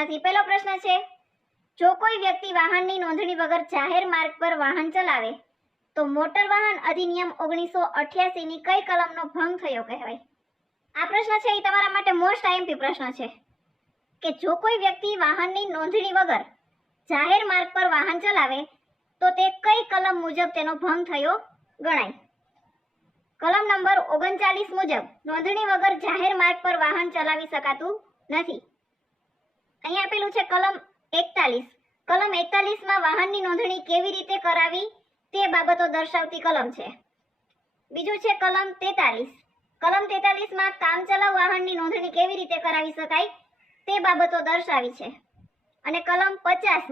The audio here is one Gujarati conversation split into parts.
પ્રશ્નથી પહેલો પ્રશ્ન છે, જો કોઈ વ્યક્તિ વાહનની નોંધણી વગર જાહેર માર્ગ પર વાહન ચલાવે તો મોટર વાહન અધિનિયમ 1988 ની કઈ કલમનો ભંગ થયો કહેવાય? આ પ્રશ્ન છે એ તમારા માટે મોસ્ટ આઈએમપી પ્રશ્ન છે કે જો કોઈ વ્યક્તિ વાહનની નોંધણી વગર જાહેર માર્ગ પર વાહન ચલાવે તો તે કઈ કલમ મુજબ તેનો ભંગ થયો ગણાય? કલમ નંબર 39 મુજબ નોંધણી વગર જાહેર માર્ગ પર વાહન ચલાવી શકાતું નથી. અહીં આપેલું છે કલમ 41. કલમ 41 માં વાહનની નોંધણી કેવી રીતે કરાવી તે બાબતો દર્શાવતી કલમ છે. બીજું છે કલમ 43. કલમ 43 માં કામચલાઉ વાહનની નોંધણી કેવી રીતે કરાવી શકાય તે બાબતો દર્શાવી છે. અને કલમ 50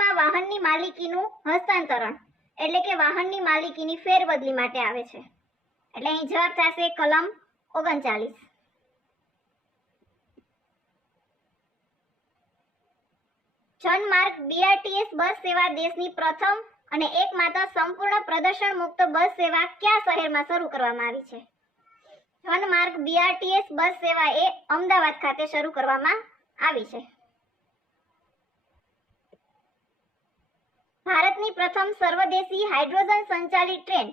માં વાહનની માલિકીનું હસ્તાંતરણ એટલે કે વાહનની માલિકીની ફેરબદલી માટે આવે છે. એટલે અહીં જવાબ થશે કલમ 39. જનમાર્ગ BRTS બસ સેવા દેશની પ્રથમ અને એકમાત્ર સંપૂર્ણ પ્રદૂષણ મુક્ત બસ સેવા કયા શહેરમાં શરૂ કરવામાં આવી છે? જનમાર્ગ BRTS બસ સેવા એ અમદાવાદ ખાતે શરૂ કરવામાં આવી છે. ભારતની પ્રથમ સર્વદેશી હાઇડ્રોજન સંચાલિત ટ્રેન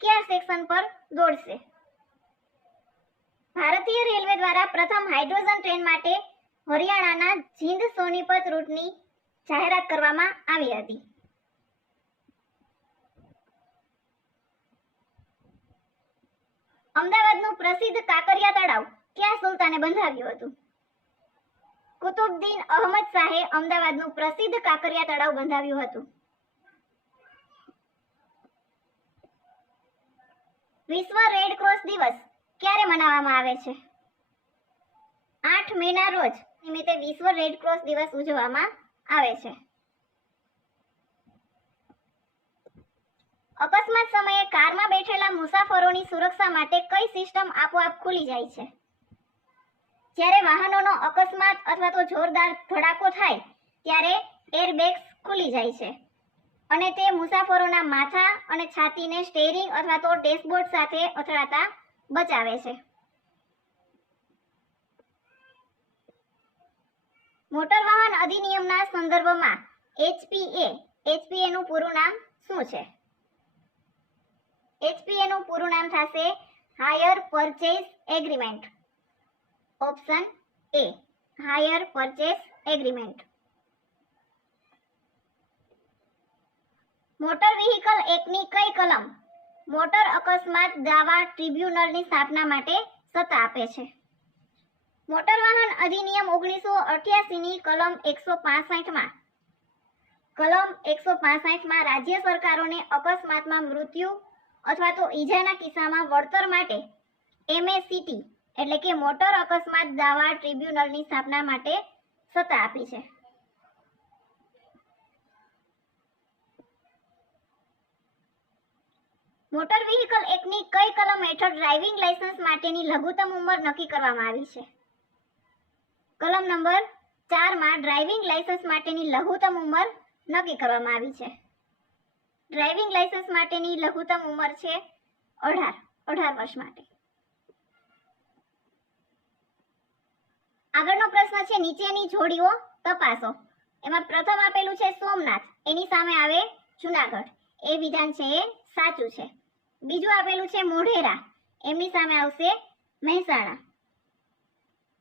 કયા સેક્શન પર દોડશે? ભારતીય રેલવે દ્વારા પ્રથમ હાઇડ્રોજન ટ્રેન માટે હરિયાણાના જીંદ સોનીપત રૂટની જાહેરાત કરવામાં આવી હતી. અમદાવાદનું પ્રસિદ્ધ કાંકરિયા તળાવ કયા સુલતાને બંધાવ્યું હતું? કુતુબુદ્દીન અહમદ શાહે અમદાવાદનું પ્રસિદ્ધ કાંકરિયા તળાવ બંધાવ્યું હતું. વિશ્વ રેડ ક્રોસ દિવસ ક્યારે મનાવવામાં આવે છે? 8 મેના રોજ નિમિત્તે વિશ્વ રેડ ક્રોસ દિવસ ઉજવવામાં આવે છે. અકસ્માત સમયે કારમાં બેઠેલા મુસાફરોની સુરક્ષા માટે કઈ સિસ્ટમ આપોઆપ ખુલી જાય છે? જ્યારે વાહનોનો અકસ્માત અથવા તો જોરદાર ધડાકો થાય ત્યારે એરબેગ્સ ખુલી જાય છે અને તે મુસાફરોના માથા અને છાતીને સ્ટીયરિંગ અથવા તો ડેશબોર્ડ સાથે અથડાતા બચાવે છે. મોટર વાહન અધિનિયમના સંદર્ભમાં HPA નું પૂરું નામ શું છે? HPA નું પૂરું નામ થશે hire purchase agreement. Option A hire purchase agreement. Motor vehicle એક્ટની કઈ કલમ મોટર અકસ્માત દાવા ટ્રિબ્યુનલની સ્થાપના માટે સત્તા આપે છે? મોટર વાહન અધિનિયમ 1988 ની કલમ 165 માં રાજ્ય સરકારોને અકસ્માતમાં મૃત્યુ અથવા તો ઈજાના કિસ્સામાં વળતર માટે MACT એટલે કે મોટર અકસ્માત દાવા ટ્રિબ્યુનલની સ્થાપના માટે સત્તા આપી છે. મોટર વ્હીકલ એક્ટની કઈ કલમ હેઠળ ડ્રાઇવિંગ લાયસન્સ માટેની લઘુત્તમ ઉંમર નક્કી કરવામાં આવી છે? કલમ નંબર 4 માં ડ્રાઇવિંગ લાયસન્સ માટેની લઘુત્તમ ઉંમર નક્કી કરવામાં આવી છે. ડ્રાઇવિંગ લાયસન્સ માટેની લઘુત્તમ ઉંમર છે 18 વર્ષ માટે. આગળનો પ્રશ્ન છે નીચેની જોડીઓ તપાસો. એમાં પ્રથમ આપેલું છે સોમનાથ, એની સામે આવે જુનાગઢ. એ વિધાન છે એ સાચું છે. બીજું આપેલું છે મોઢેરા, એમની સામે આવશે મહેસાણા.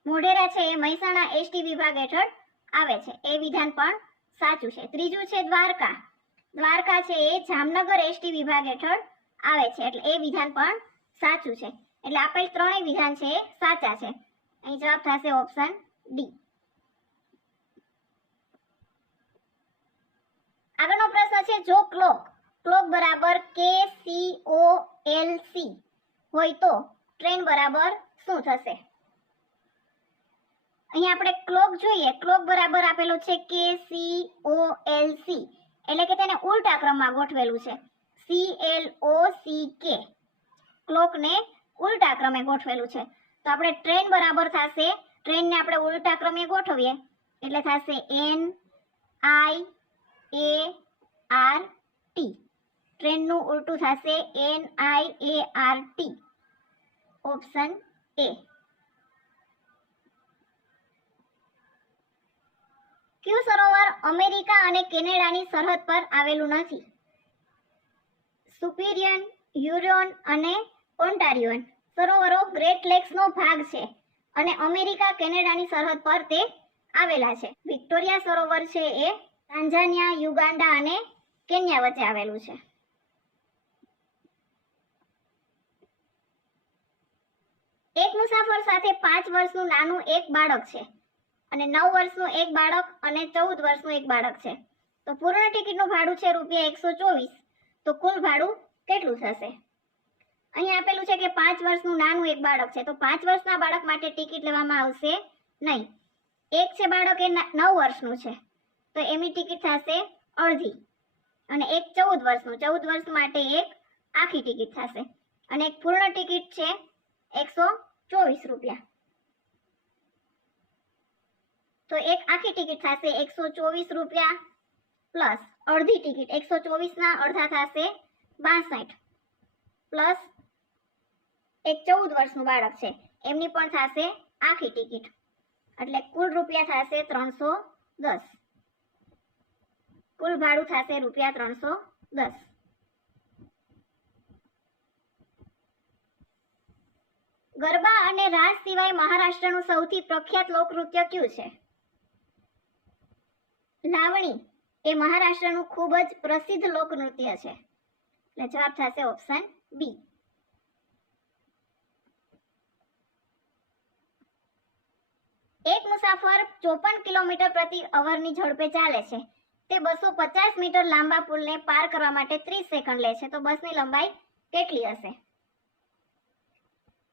મોઢેરા છે એ મહેસાણા ST વિભાગ હેઠળ આવે છે. એ વિધાન પણ સાચું છે. ત્રીજું છે દ્વારકા, દ્વારકા છે એ જામનગર ST વિભાગ હેઠળ આવે છે એટલે એ વિધાન પણ સાચું છે. એટલે આપેલ ત્રણેય વિધાન છે એ સાચા છે. અહીં જવાબ થશે ઓપ્શન D. આગળનો પ્રશ્ન છે જો ક્લોક બરાબર KCOLC હોય તો ટ્રેન બરાબર શું થશે? અહીં આપણે ક્લોક જોઈએ. ક્લોક બરાબર આપેલું છે KCOLC એટલે કે તેને ઉલટા ક્રમમાં ગોઠવેલું છે. CLOCK ક્લોકને ઉલટા ક્રમે ગોઠવેલું છે. તો આપણે ટ્રેન બરાબર થશે, ટ્રેનને આપણે ઉલટા ક્રમે ગોઠવીએ એટલે થશે NIART. ટ્રેનનું ઉલટું થશે NIART. Option A. કયું સરોવર અમેરિકા અને કેનેડાની સરહદ પર આવેલું નથી? સુપિરિયન, હ્યુરોન અને ઓન્ટારિયોન સરોવરો ગ્રેટ લેક્સનો ભાગ છે અને અમેરિકા કેનેડાની સરહદ પર તે આવેલા છે. વિક્ટોરિયા સરોવર છે એ તાંઝાનિયા, યુગાન્ડા અને કેન્યા વચ્ચે આવેલું છે. એક મુસાફર સાથે 5 વર્ષનું નાનું એક બાળક છે અને 9 વર્ષનું એક બાળક અને 14 વર્ષનું એક બાળક છે. તો પૂર્ણ ટિકિટનું ભાડું છે ₹124. તો કુલ ભાડું કેટલું થશે? અહીં આપેલું છે કે 5 વર્ષનું નાનું એક બાળક છે, તો 5 વર્ષના બાળક માટે ટિકિટ લેવામાં આવશે નહીં. એક છે બાળક એ 9 વર્ષનું છે, તો એમની ટિકિટ થશે અડધી. અને એક 14 વર્ષનું, 14 વર્ષ માટે એક આખી ટિકિટ થશે. અને એક પૂર્ણ ટિકિટ છે ₹124. તો એક આખી ટિકિટ થશે ₹124 પ્લસ અડધી ટિકિટ 124 ના અડધા થશે 62 પ્લસ એક 14 વર્ષનું બાળક છે એમની પણ થશે આખી ટિકિટ, એટલે કુલ રૂપિયા થશે 310. કુલ ભાડું થશે ₹310. ગરબા અને રાસ સિવાય મહારાષ્ટ્રનું સૌથી પ્રખ્યાત લોકનૃત્ય કયું છે? લાવણી એ મહારાષ્ટ્રનું ખૂબ જ પ્રસિદ્ધ લોકનૃત્ય છે, એટલે જવાબ થશે ઓપ્શન બી. એક મુસાફર 54 કિલોમીટર પ્રતિ અવરની ઝડપે ચાલે છે. તે 250 મીટર લાંબા પુલને પાર કરવા માટે 30 સેકન્ડ લે છે. તો બસની લંબાઈ કેટલી હશે?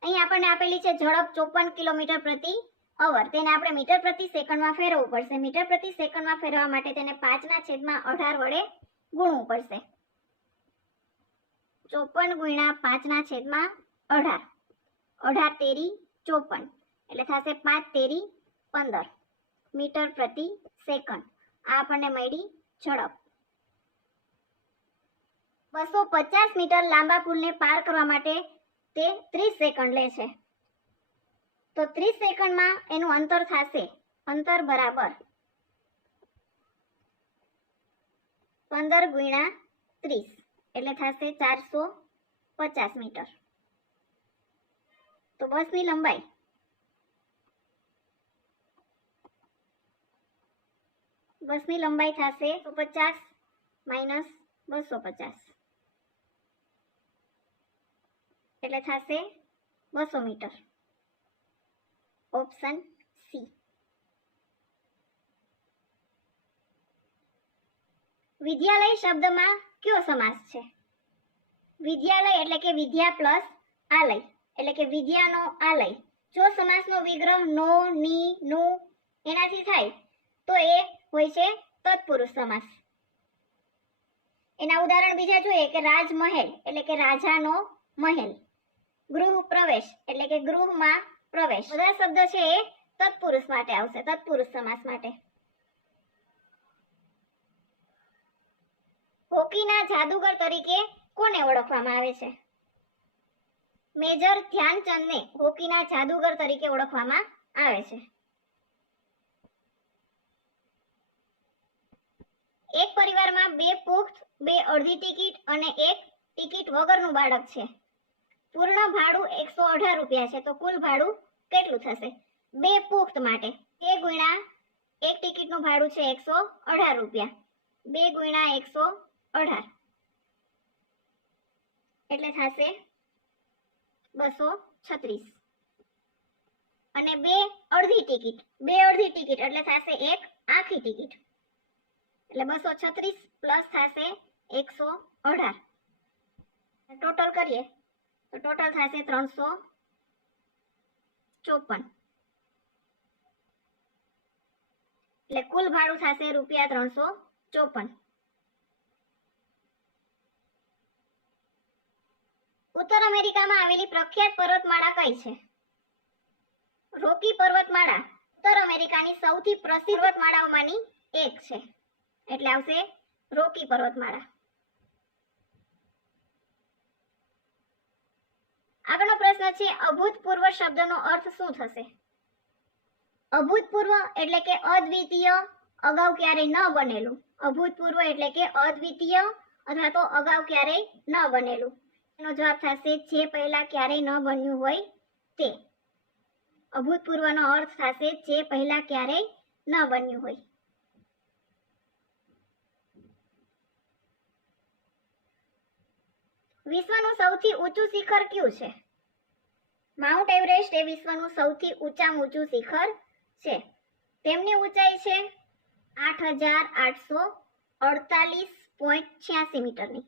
અહીં આપણને આપેલી છે ઝડપ 54 કિલોમીટર પ્રતિ અવર. તેને આપણે મીટર પ્રતિ સેકન્ડમાં ફેરવવું પડશે. મીટર પ્રતિ સેકન્ડમાં ફેરવવા માટે તેને 5/18 વડે ગુણવું પડશે. 54 × 5/18. 18 તેરી 54, એટલે થશે 5 તેરી 15 મીટર પ્રતિ સેકન્ડ. આ આપણને મળી ઝડપ. 250 મીટર લાંબા પુલને પાર કરવા માટે તે 30 સેકન્ડ લે છે. તો 30 સેકન્ડમાં એનું અંતર થશે, અંતર બરાબર 15 × 30, એટલે થશે 450 મીટર. તો બસની લંબાઈ થશે 150 માઇનસ 250, એટલે થશે 200 મીટર. Option C. વિદ્યાલય શબ્દમાં કયો સમાસ છે? વિદ્યાલય એટલે કે વિદ્યા પ્લસ આલય, એટલે કે વિદ્યાનો આલય. જો સમાસનો વિગ્રહ નો, ની, નું એનાથી થાય તો એ હોય છે તત્પુરુષ સમાસ. એના ઉદાહરણ બીજા જોઈએ કે રાજમહેલ એટલે કે રાજાનો મહેલ, ગૃહ પ્રવેશ એટલે કે ગૃહમાં પ્રવેશ. બધા શબ્દ છે એ તત્પુરુષ માટે આવશે, તત્પુરુષ સમાસ માટે. હોકીના જાદુગર તરીકે કોને ઓળખવામાં આવે છે? મેજર ધ્યાનચંદને હોકીના જાદુગર તરીકે ઓળખવામાં આવે છે. એક પરિવારમાં 2 પુખ્ત, 2 અડધી ટિકિટ અને 1 ટિકિટ વગરનું બાળક છે. પૂર્ણ ભાડું ₹118 છે. તો કુલ ભાડું કેટલું થશે? 2 પુખ્ત માટે 2 ગુણ્યા 1 ટિકિટનું ભાડું છે ₹118. 2 ગુણ્યા 118 એટલે થશે 236. અને 2 અડધી ટિકિટ એટલે થશે 1 આખી ટિકિટ, એટલે 236 પ્લસ થશે 118. ટોટલ કરીએ તો ટોટલ થશે 354, એટલે કુલ ભાડું થશે ₹354. ઉત્તર અમેરિકામાં આવેલી પ્રખ્યાત પર્વતમાળા કઈ છે? રોકી પર્વતમાળા ઉત્તર અમેરિકાની સૌથી પ્રસિદ્ધ પર્વતમાળાઓમાંની એક છે, એટલે આવશે રોકી પર્વતમાળા. આગળનો પ્રશ્ન છે અભૂતપૂર્વ શબ્દનો અર્થ શું થશે? અભૂતપૂર્વ એટલે કે અદ્વિતીય, અગાઉ ક્યારેય ન બનેલું. અભૂતપૂર્વ એટલે કે અદ્વિતીય અથવા તો અગાઉ ક્યારેય ન બનેલું. એનો જવાબ થશે જે પહેલા ક્યારેય ન બન્યું હોય તે. અભૂતપૂર્વનો અર્થ થશે જે પહેલા ક્યારેય ન બન્યું હોય. વિશ્વનું સૌથી ઊંચું શિખર કયું છે? માઉન્ટ એવરેસ્ટ એ વિશ્વનું સૌથી ઊંચામાં ઊંચું શિખર છે. તેમની ઊંચાઈ છે 8848.86 મીટરની.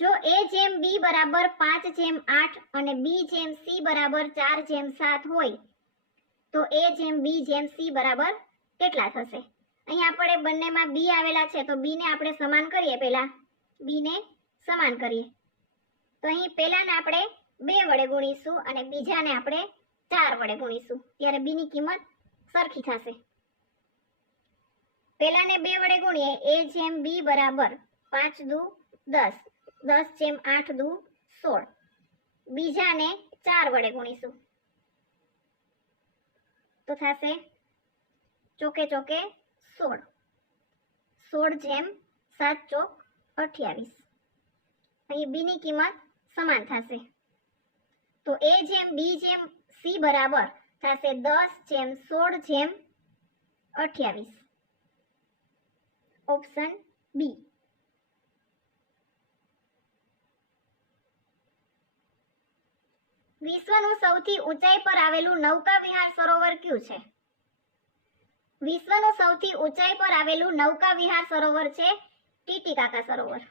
જો A/B બરાબર 5/8 અને B/C બરાબર 4/7 હોય તો A/B/C બરાબર કેટલા થશે? અહીં આપણે બંનેમાં B આવેલા છે તો B ને આપણે સમાન કરીએ. પહેલા B ને સમાન કરીએ તો અહીં પહેલાને આપણે 2 વડે ગુણીશું અને બીજાને આપણે 4 વડે ગુણીશું ત્યારે B ની કિંમત સરખી થશે. પહેલાને 2 વડે ગુણીએ A/B બરાબર 5 દુ 10, 10/8 દુ 16. બીજાને 4 વડે ગુણીશું તો થશે ચોકે ચોકે 16, 16/7 ચોક 28. અહીં B ની કિંમત સમાન થશે તો A/B/C બરાબર થશે 10/16/28. Option B. વિશ્વનું સૌથી ઊંચાઈ પર આવેલું નૌકા વિહાર સરોવર કયું છે? વિશ્વનું સૌથી ઊંચાઈ પર આવેલું નૌકા વિહાર સરોવર છે ટીટીકાકા સરોવર.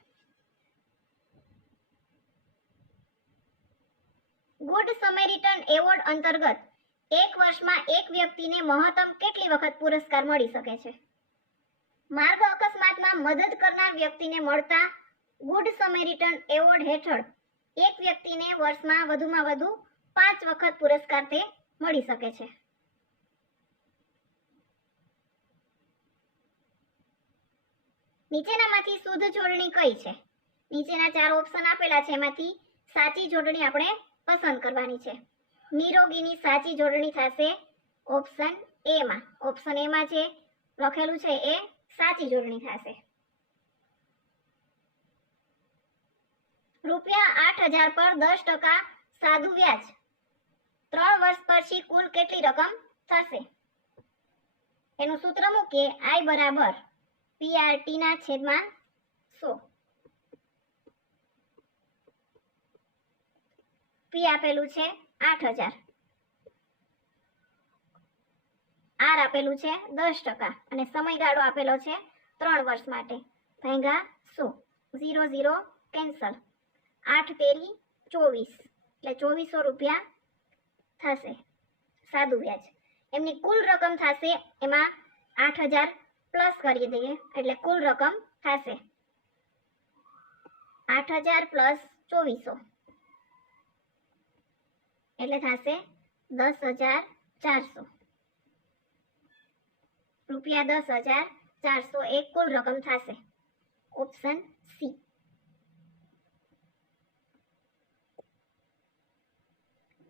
ગુડ સમરીટન એવોર્ડ અંતર્ગત એક વર્ષમાં એક વ્યક્તિને મહત્તમ કેટલી વખત પુરસ્કાર મળી શકે છે? માર્ગ અકસ્માતમાં મદદ કરનાર વ્યક્તિને મળતા ગુડ સમરીટન એવોર્ડ હેઠળ એક વ્યક્તિને વર્ષમાં વધુમાં વધુ 5 વખત પુરસ્કાર તે મળી શકે છે. નીચેનામાંથી શુદ્ધ જોડણી કઈ છે? નીચેના 4 ઓપ્શન આપેલા છે એમાંથી સાચી જોડણી આપણે પસંદ કરવાની છે. નિરોગીની સાચી જોડણી થશે ઓપ્શન એ માં. ઓપ્શન એ માં જે લખેલું છે એ સાચી જોડણી થશે. ₹8,000 પર 10% સાદું વ્યાજ 3 વર્ષ પછી કુલ કેટલી રકમ થશે? એનું સૂત્ર મૂકીએ I બરાબર PRT ના છેદમાં 100. P આપેલું છે 8,000, R આપેલું છે 10% અને સમયગાળો આપેલો છે 3 વર્ષ માટે. ભાંગા 100, 0 0 કેન્સલ. 8 તેરી 24 એટલે ₹2400 થશે સાદું વ્યાજ. એમની કુલ રકમ થશે એમાં 8,000 પ્લસ કરી દઈએ એટલે કુલ રકમ થશે 8,000 પ્લસ 2400 એટલે થશે 10,400. ₹10,400 એક કુલ રકમ થશે. Option C.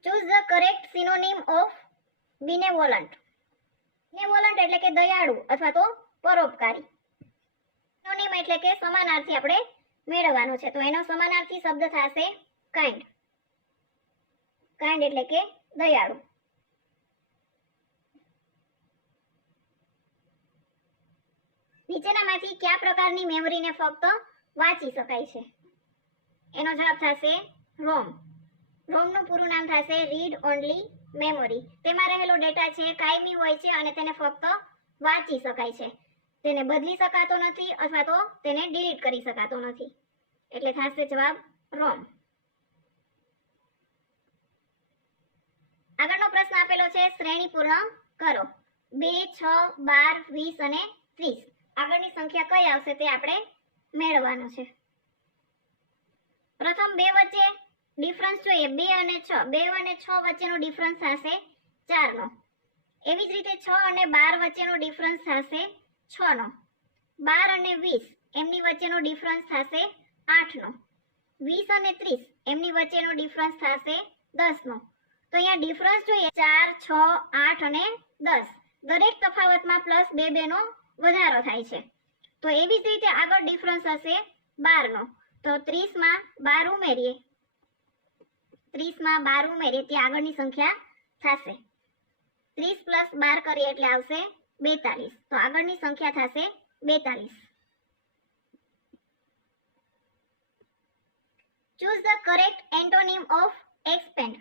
Choose the correct synonym of benevolent. benevolent એટલે કે દયાળુ અથવા તો પરોપકારી. synonym એટલે કે સમાનાર્થી આપણે મેળવવાનો છે તો એનો સમાનાર્થી શબ્દ થશે kind. kind એટલે કે દયાળુ. નીચેનામાંથી કયા પ્રકારની મેમરીને ફક્ત વાંચી શકાય છે? એનો જવાબ થશે રોમ. રોમનું પૂરું નામ થશે રીડ ઓનલી મેમરી. તેમાં રહેલો ડેટા છે કાયમી હોય છે અને તેને ફક્ત વાંચી શકાય છે. તેને બદલી શકાતો નથી અથવા તો તેને ડિલીટ કરી શકાતો નથી એટલે થશે જવાબ રોમ. આગળનો પ્રશ્ન આપેલો છે શ્રેણી પૂર્ણ કરો. 2, 6, 12, 20 અને 30. આગળની સંખ્યા કઈ આવશે તે આપણે મેળવવાનું છે. પ્રથમ 2 વચ્ચે ડિફરન્સ જોઈએ 2 અને 6. 2 અને 6 વચ્ચેનો ડિફરન્સ થશે 4 નો. એવી જ રીતે 6 અને 12 વચ્ચેનો ડિફરન્સ થશે 6 નો. 12 અને 20 એમની વચ્ચેનો ડિફરન્સ થશે 8 નો. 20 અને 30 એમની વચ્ચેનો ડિફરન્સ થશે 10 નો. તો અહીંયા ડિફરન્સ જોઈએ 4, 6, 8 અને 10. દરેક તફાવતમાં +2 નો વધારો થાય છે. તો એવી જ રીતે આગળ ડિફરન્સ હશે 12 નો. તો 30 માં 12 ઉમેરીએ, 30 માં 12 ઉમેરીએ ત્યાં આગળની સંખ્યા થશે 30 + 12 કરીએ એટલે આવશે 42. તો આગળની સંખ્યા થશે 42. Choose the correct antonym of expand.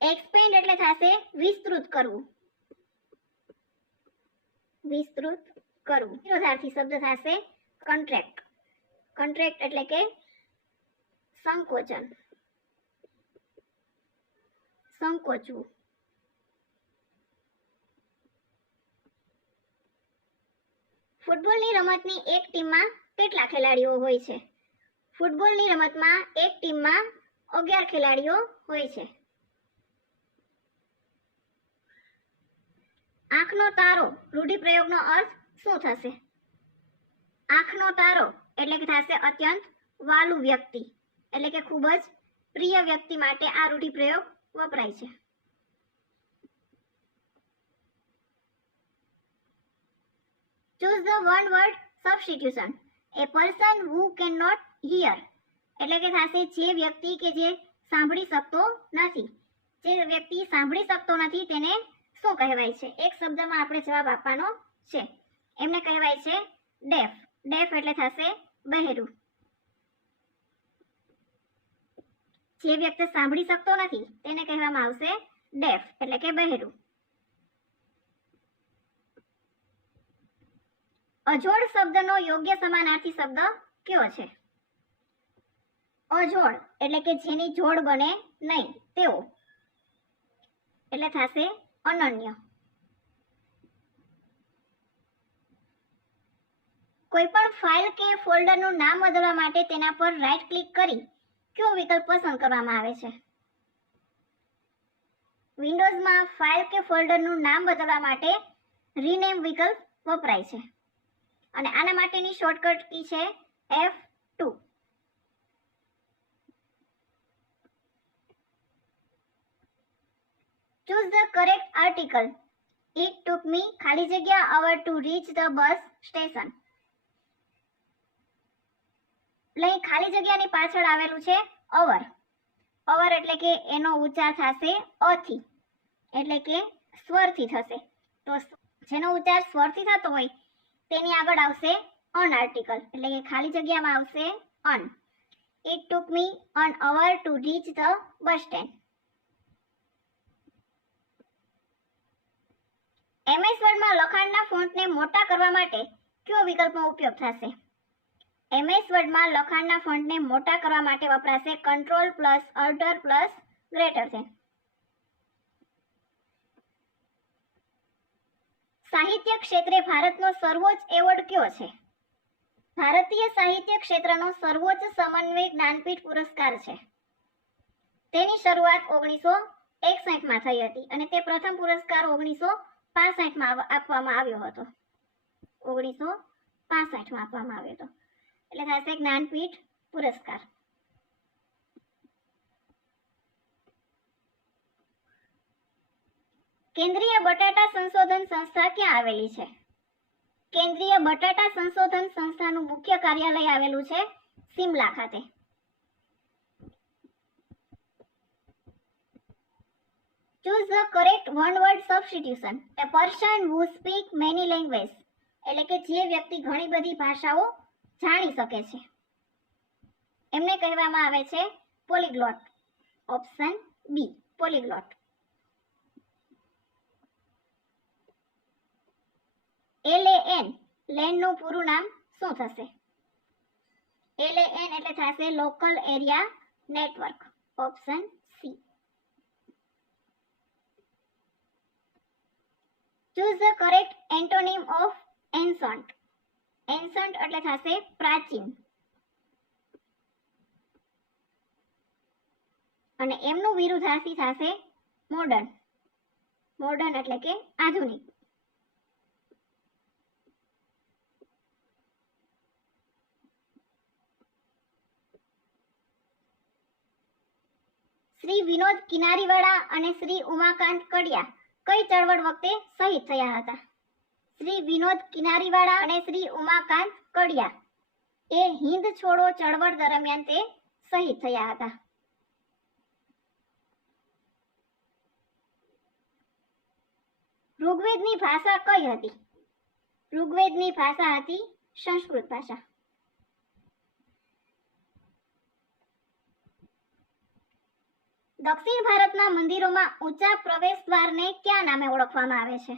Expand એટલે થશે વિસ્તૃત કરવું, વિસ્તૃત કરવું. વિરોધાર્થી શબ્દ થશે કન્ટ્રેક્ટ. કન્ટ્રેક્ટ એટલે કે સંકોચન, સંકોચવું. ફૂટબોલની રમતની એક ટીમમાં કેટલા ખેલાડીઓ હોય છે? ફૂટબોલની રમતમાં એક ટીમમાં 11 ખેલાડીઓ હોય છે. આંખનો તારો રૂઢિપ્રયોગનો અર્થ શું થશે? આંખનો તારો એટલે કે થશે અત્યંત વાલું વ્યક્તિ, એટલે કે ખૂબ જ પ્રિય વ્યક્તિ માટે આ રૂઢિપ્રયોગ વપરાય છે. Choose the one word substitution. A person who cannot hear એટલે કે થશે જે વ્યક્તિ કે જે સાંભળી શકતો નથી. જે વ્યક્તિ સાંભળી શકતો નથી તેને શું કહેવાય છે? એક શબ્દમાં આપણે જવાબ આપવાનો છે. એમને કહેવાય છે ડેફ. ડેફ એટલે થશે બહેરું. જે વ્યક્તિ સાંભળી શકતો નથી તેને કહેવામાં આવશે ડેફ એટલે કે બહેરું. અજોડ શબ્દનો યોગ્ય સમાનાર્થી શબ્દ કયો છે? અજોડ એટલે કે જેની જોડ બને નહીં તેવો, એટલે થશે અનન્ય. કોઈ પણ ફાઇલ કે ફોલ્ડરનું નામ બદલવા માટે તેના પર રાઈટ ક્લિક કરી કયો વિકલ્પ પસંદ કરવામાં આવે છે? વિન્ડોઝમાં ફાઇલ કે ફોલ્ડરનું નામ બદલવા માટે રીનેમ વિકલ્પ વપરાય છે અને આના માટેની શોર્ટકટ કી છે F2. Choose the correct article. It took me ખાલી જગ્યા hour to reach the bus station. એટલે ખાલી જગ્યાની પાછળ આવેલું છે અવર. અવર એટલે કે એનો ઉચ્ચાર થશે અથી, એટલે કે સ્વરથી થશે. તો જેનો ઉચ્ચાર સ્વરથી થતો હોય તેની આગળ આવશે અન આર્ટિકલ, એટલે કે ખાલી જગ્યામાં આવશે અન. It took me an hour to reach the bus stand. MS વર્ડમાં લખાણના ફોન્ટને મોટા કરવા માટે કયો વિકલ્પનો ઉપયોગ થશે? MS વર્ડમાં લખાણના ફોન્ટને મોટા કરવા માટે વપરાશે control plus alt plus greater than. સાહિત્ય ક્ષેત્રે ભારતનો સર્વોચ્ચ એવોર્ડ કયો છે? ભારતીય સાહિત્ય ક્ષેત્રનો સર્વોચ્ચ સમન્વય જ્ઞાનપીઠ પુરસ્કાર છે. તેની શરૂઆત 1961માં થઈ હતી અને તે પ્રથમ પુરસ્કાર 1965માં આપવામાં આવ્યો હતો. 1965માં આપવામાં આવ્યો હતો, એટલે થશે જ્ઞાનપીઠ પુરસ્કાર. કેન્દ્રીય બટાટા સંશોધન સંસ્થા ક્યાં આવેલી છે? કેન્દ્રીય બટાટા સંશોધન સંસ્થાનું મુખ્ય કાર્યાલય આવેલું છે સિમલા ખાતે. Choose the correct one word substitution. A person who speak many languages એટલે કે જે વ્યક્તિ ઘણી બધી ભાષાઓ જાણી શકે છે એમને કહેવામાં આવે છે polyglot. Option B polyglot. LAN LAN નું પૂરું નામ શું થશે? LAN એટલે થશે local area network. Option C. Choose the correct antonym of ancient. Ancient એટલે થશે પ્રાચીન અને એમનું વિરુદ્ધાર્થી થશે મોડર્ન. મોડર્ન એટલે કે આધુનિક. શ્રી વિનોદ કિનારીવાળા અને શ્રી ઉમાકાંત કડિયા કઈ ચળવળ વખતે શહીદ થયા હતા? શ્રી વિનોદ કિનારીવાળા અને શ્રી ઉમાકાંત કડિયા એ હિન્દ છોડો ચળવળ દરમિયાન તે શહીદ થયા હતા. ઋગ્વેદની ભાષા કઈ હતી? ઋગ્વેદની ભાષા હતી સંસ્કૃત ભાષા. દક્ષિણ ભારતના મંદિરોમાં ઊંચા પ્રવેશ દ્વારને કયા નામે ઓળખવામાં આવે છે?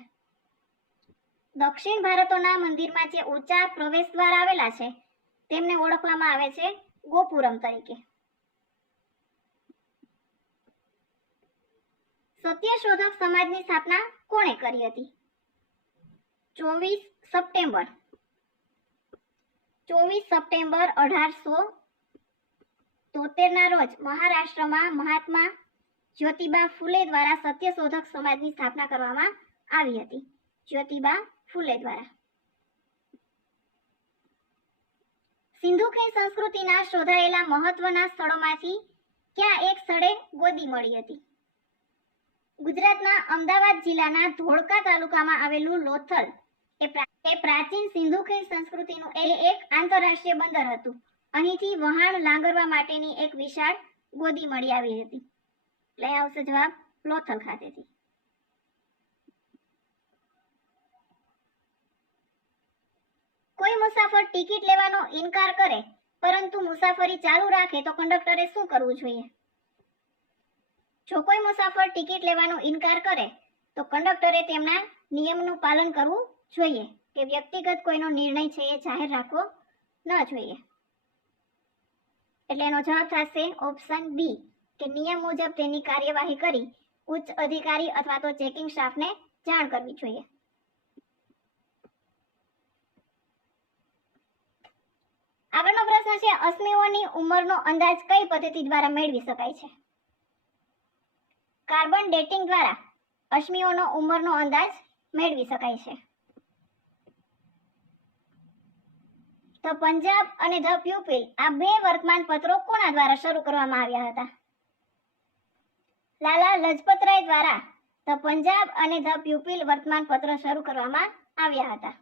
દક્ષિણ ભારતના મંદિરમાં જે ઊંચા પ્રવેશ દ્વાર આવેલા છે તેમને ઓળખવામાં આવે છે ગોપુરમ તરીકે. સત્યશોધક સમાજની સ્થાપના કોણે કરી હતી? 24 સપ્ટેમ્બર 1873 ના રોજ મહારાષ્ટ્રમાં મહાત્મા જ્યોતિબા ફૂલે દ્વારા સત્યશોધક સમાજની સ્થાપના કરવામાં આવી હતી. જ્યોતિબા ફૂલે દ્વારા. સિંધુ ખીણ સંસ્કૃતિના શોધાયેલા મહત્વના સ્થળોમાંથી ક્યાં એક સ્થળે ગોદી મળી હતી? ગુજરાતના અમદાવાદ જિલ્લાના ધોળકા તાલુકામાં આવેલું લોથલ એ પ્રાચીન સિંધુ ખીણ સંસ્કૃતિનું એક આંતરરાષ્ટ્રીય બંદર હતું. અહીંથી વહાણ લાંગરવા માટેની એક વિશાળ ગોદી મળી આવી હતી. એટલે આવશે જવાબ લોથલ ખાતેથી. કોઈ મુસાફર ટિકિટ લેવાનો ઇનકાર કરે પરંતુ મુસાફરી ચાલુ રાખે તો કંડક્ટરે શું કરવું જોઈએ? જો કોઈ મુસાફર ટિકિટ લેવાનો ઇનકાર કરે તો કંડક્ટરે તેમના નિયમનું પાલન કરવું જોઈએ કે વ્યક્તિગત કોઈનો નિર્ણય છે એ જાહેર રાખવો ન જોઈએ. એટલે એનો જવાબ થશે ઓપ્શન બી કે નિયમ મુજબ તેની કાર્યવાહી કરી ઉચ્ચ અધિકારી અથવા તો ચેકિંગ સ્ટાફને જાણ કરવી જોઈએ. આગળનો પ્રશ્ન છે અશ્મિઓની ઉંમરનો અંદાજ કઈ પદ્ધતિ દ્વારા મેળવી શકાય છે? કાર્બન ડેટિંગ દ્વારા અશ્મિઓનો ઉંમરનો અંદાજ મેળવી શકાય છે. ધ પંજાબ અને ધ પ્યુપિલ આ બે વર્તમાન પત્રો કોના દ્વારા શરૂ કરવામાં આવ્યા હતા? લાલા લજપતરાય દ્વારા ધ પંજાબ અને ધ પ્યુપિલ વર્તમાન પત્ર શરૂ કરવામાં આવ્યા હતા.